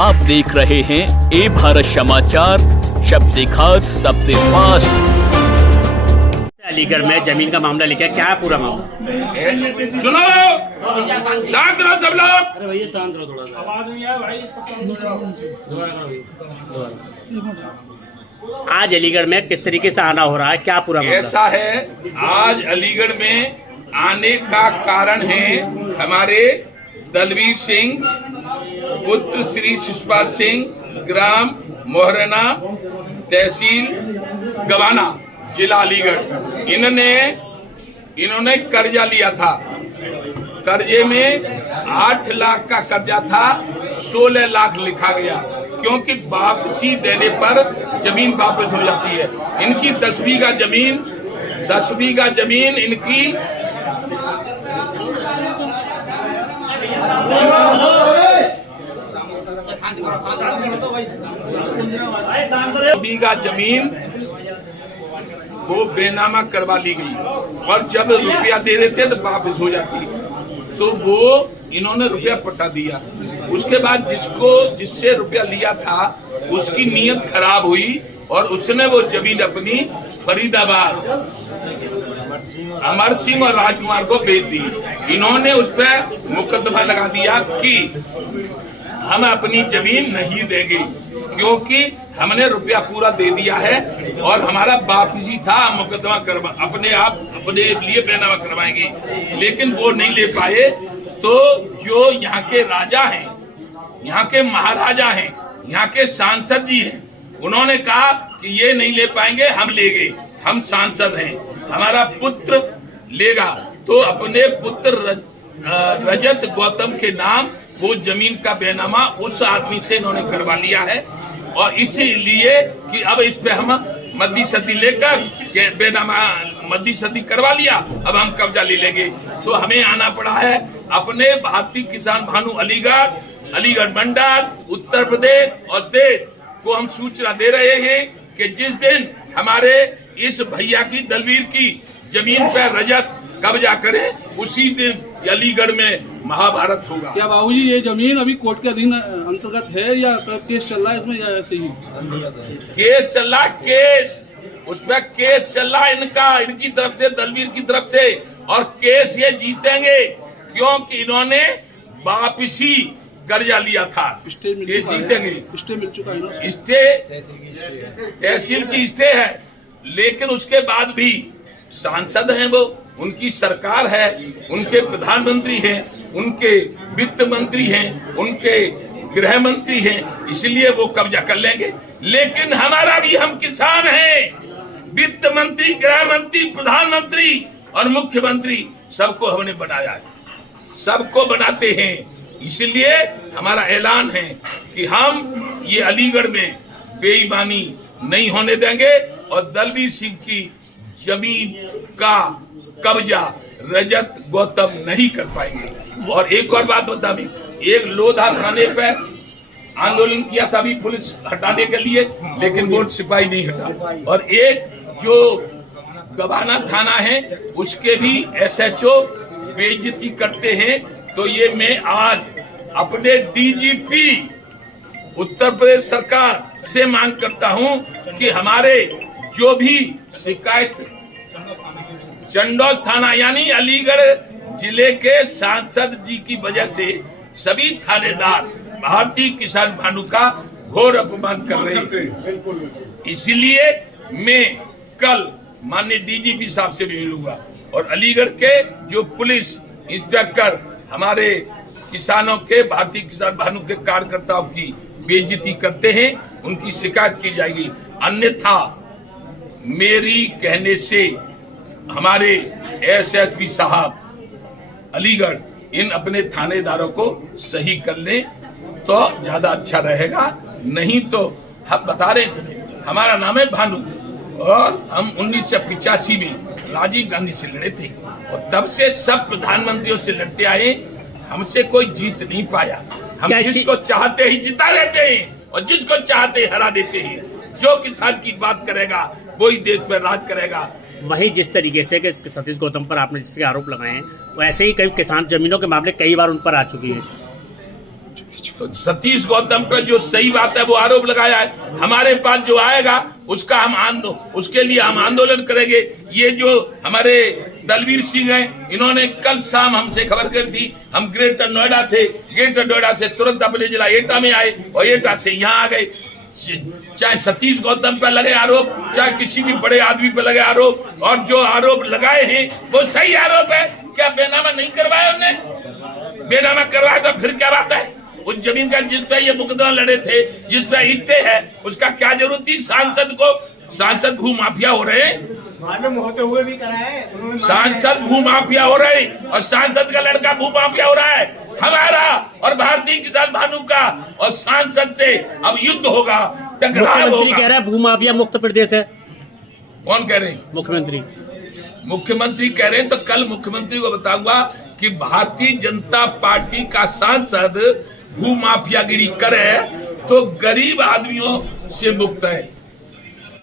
आप देख रहे हैं ए भारत समाचार, सबसे खास सबसे फास्ट। अलीगढ़ में जमीन का मामला लेकर क्या है पूरा मामला? सुनो, शांत रहो सब लोग। अरे भैया शांत रहो थोड़ा सा। आवाज नहीं है भाई, आज अलीगढ़ में किस तरीके से आना हो रहा है, क्या पूरा मामला? ऐसा है, आज अलीगढ़ में आने का कारण है हमारे दलवीर सिंह पुत्र श्री शिशुपाल सिंह, ग्राम मोहरना, तहसील गवाना, जिला अलीगढ़। इन्होंने कर्जा लिया था। कर्जे में 8 लाख का कर्जा था, 16 लाख लिखा गया, क्योंकि वापसी देने पर जमीन वापस हो जाती है। इनकी 10 बीघा जमीन इनकी बीघा जमीन वो बेनामा करवा ली गई, और जब रुपया दे देते तो वापस हो जाती, तो वो इन्होंने रुपया पटा दिया। उसके बाद जिससे रुपया लिया था उसकी नीयत खराब हुई और उसने वो जमीन अपनी फरीदाबाद अमर सिंह और राजकुमार को बेच दी। इन्होंने उस पर मुकदमा लगा दिया कि हम अपनी जमीन नहीं देंगे, क्योंकि हमने रुपया पूरा दे दिया है और हमारा वापसी था, मुकदमा करवा अपने लिए बेनामा करवाएंगे, लेकिन वो नहीं ले पाए। तो जो यहाँ के राजा हैं, यहाँ के महाराजा हैं, यहाँ के सांसद जी हैं, उन्होंने कहा कि ये नहीं ले पाएंगे, हम लेंगे, हम सांसद हैं, हमारा पुत्र लेगा। तो अपने पुत्र रजत गौतम के नाम वो जमीन का बेनामा उस आदमी से इन्होंने करवा लिया है, और इसीलिए कि अब इस पे हम मद्दी सदी लेकर के बेनामा मद्दी सदी करवा लिया, अब हम कब्जा ले लेंगे। तो हमें आना पड़ा है अपने भारतीय किसान भानु अलीगढ़ मंडल, उत्तर प्रदेश और देश को हम सूचना दे रहे हैं कि जिस दिन हमारे इस भैया की दलवीर की जमीन पर रजत कब्जा करें, उसी दिन अलीगढ़ में महाभारत होगा। क्या बाबूजी ये जमीन अभी कोर्ट के अधीन अंतर्गत है या केस चल रहा है इसमें, या ऐसे ही केस चल रहा? उस पर केस चल रहा इनकी तरफ से, दलवीर की तरफ से, और केस ये जीतेंगे क्योंकि इन्होंने वापसी कर्जा लिया था। ये जीतेंगे। स्टे मिल चुका है ना? स्टे तहसील की स्टे है, लेकिन उसके बाद भी सांसद हैं वो, उनकी सरकार है, उनके प्रधानमंत्री हैं, उनके वित्त मंत्री हैं, उनके गृह मंत्री हैं, इसलिए वो कब्जा कर लेंगे। लेकिन हमारा भी, हम किसान हैं, वित्त मंत्री, गृह मंत्री, प्रधानमंत्री और मुख्यमंत्री सबको हमने बनाया है, सबको बनाते हैं। इसलिए हमारा ऐलान है कि हम ये अलीगढ़ में बेईमानी नहीं होने देंगे और दलवीर सिंह की जमीन का कब्जा रजत गौतम नहीं कर पाएंगे। और एक और बात बता दें, एक लोधा थाने पर आंदोलन किया था अभी पुलिस हटाने के लिए, लेकिन वो सिपाही नहीं हटा, और एक जो गवाना थाना है उसके भी SHO बेइज्जती करते हैं। तो ये मैं आज अपने DGP उत्तर प्रदेश सरकार से मांग करता हूं कि हमारे जो भी शिकायत चंडोल थाना यानी अलीगढ़ जिले के सांसद जी की वजह से सभी थानेदार भारतीय किसान भानु का घोर अपमान कर रहे हैं। इसीलिए मैं कल माननीय DGP साहब से भी मिलूंगा, और अलीगढ़ के जो पुलिस इंस्पेक्टर हमारे किसानों के, भारतीय किसान भानु के कार्यकर्ताओं की बेइज्जती करते हैं, उनकी शिकायत की जाएगी। अन्यथा मेरी कहने से हमारे SSP साहब अलीगढ़ इन अपने थानेदारों को सही कर लें तो ज्यादा अच्छा रहेगा। नहीं तो हम बता रहे थे, हमारा नाम है भानु, और हम 1985 में राजीव गांधी से लड़े थे, और तब से सब प्रधानमंत्रियों से लड़ते आए, हमसे कोई जीत नहीं पाया। हम जिसको चाहते ही जिता लेते हैं और जिसको चाहते ही हरा देते हैं। जो किसान की बात करेगा वही देश पर राज करेगा। वही जिस तरीके से कि सतीश गौतम पर आपने जिसके आरोप लगाए हैं, वैसे ही कई किसान जमीनों के मामले कई बार उन पर आ चुकी है। तो सतीश गौतम पे जो सही बात है वो आरोप लगाया है, हमारे पास जो आएगा उसका उसके लिए हम आंदोलन करेंगे। ये जो हमारे दलवीर सिंह हैं, इन्होंने कल शाम हमसे खबर करी थी, हम ग्रेटर नोएडा थे, ग्रेटर नोएडा से तुरंत अपने जिला एटा में आए और एटा से यहाँ आ गए। चाहे सतीश गौतम पे लगे आरोप, चाहे किसी भी बड़े आदमी पे लगे आरोप, और जो आरोप लगाए हैं वो सही आरोप है। क्या बेनामा नहीं करवाया उन्होंने? बेनामा करवाया तो फिर क्या बात है? उस जमीन का जिस पे ये मुकदमा लड़े थे, जिस पे ईंटे है, उसका क्या जरूरत थी? सांसद भू माफिया हो रहे हैं, मालूम होते हुए भी करा है सांसद भू माफिया हो रहे हैं, और सांसद का लड़का भू माफिया हो रहा है। हमारा और भारतीय किसान भानु का और सांसद से अब युद्ध होगा, टकराव होगा। कह रहा है भूमाफिया मुक्त प्रदेश है। कौन कह रहे हैं? मुख्यमंत्री कह रहे हैं। तो कल मुख्यमंत्री को बताऊंगा कि भारतीय जनता पार्टी का सांसद भू माफियागिरी करे तो गरीब आदमियों से मुक्त है।